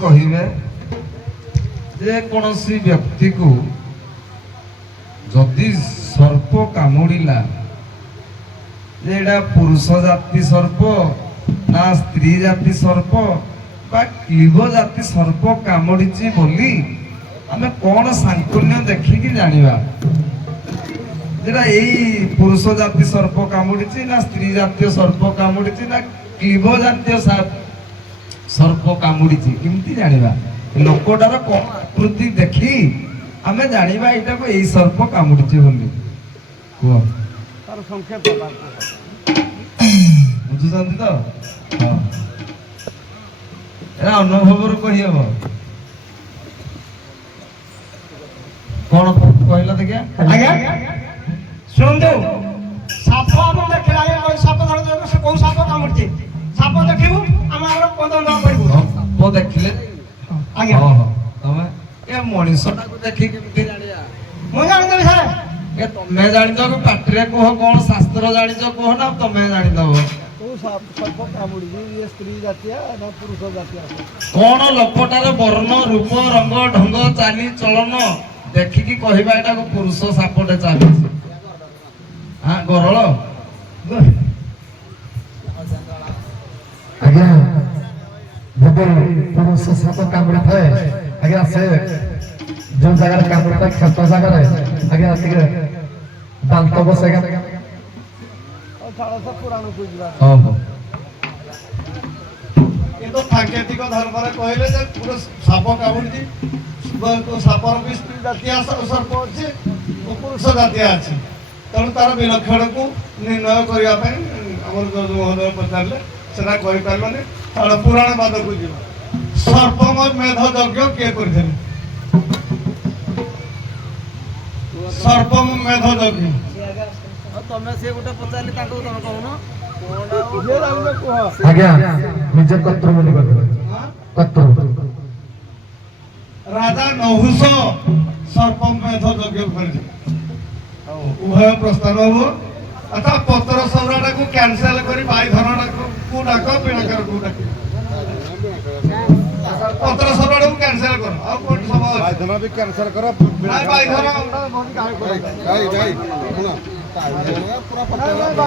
कहिबे जे कोनोसी व्यक्ति को जदि सर्प कामुड़िला जेड़ा पुरुष जाति सर्प ना स्त्री जाति सर्प बा क्लीब जाति सर्प कामुड़ी बोली आमे कौन सांकुल्य देखिकी जानिबा जेड़ा यही पुरुष जाति सर्प कामुड़ी ना स्त्री जातीय सर्प कामुड़ी ना क्लीब जातीय सर्प कामुड़ी केमती जानिबा लोकटार कौन आकृति देखी आमे जानिबा एटा को एई सर्प कामुड़ी बोली को तार संक्षेप बुझुଛନ୍ତି ତ ହଁ ଏରା ଅନୁଭବରୁ କହି ହେବ କଣ କହିଲା ଦେଖିଆ आज्ञा शुणु साप हम देखला साप धर से कोन साप कामुड़ी साप देखिबु हमर कोदन पड़िबु ସାପ ଦେଖିଲେ आज्ञा ହଁ ହଁ ତମେ ଏ ମଣିଷଟାକୁ ଦେଖିକି କେମିତି ଜାଣିବା ମୁଁ ଜାଣିଦେବି ସାର୍ ଏ ତମେ ଜାଣିଛ କି ପାଟିରେ କୁହ କଣ ଶାସ୍ତ୍ର ଜାଣିଛ କୁହ ନା ତମେ ଜାଣିଦବ सर्प कामुड़ी ये स्त्री जातीय ना पुरुष जातीय कौन लोकटार वर्ण रूप रंग ढंग चाली चलन देखिकी कहबा एटा को पुरुष सापटे चाली हां गरल आज्ञा जब पुरुष साप कामुड़ी थाए आज्ञा से जो जगह कामुड़ी था क्षत जगह आज्ञा ठीक दांत बसेगा ये तो सांकेतिक धर्म कहले जे पूरा साप कामुड़ी तो सापर भी स्त्री जातीय सर्प अच्छे पुरुष जातीय अच्छे तेणु तार विलक्षण को निर्णय करने महोदय पचारे से कहीपारे तार पुराण बाद को जी सर्प मेध यज्ञ किए कर सर्प मेध यज्ञ तमे से गोटे पचारली ताको तमे कहूनो आज्ञा निज कत्र बोली कत्र राजा नहुष सर्प मेध यज्ञ कर उभय प्रस्थान हो अच्छा पत्र सौराटा को कैंसिल करी भाई धरना को डाक पिणाकर को डाक पत्र सौराटा को कैंसिल करो आ कोन सब भाई धरना भी कैंसिल करो भाई धरना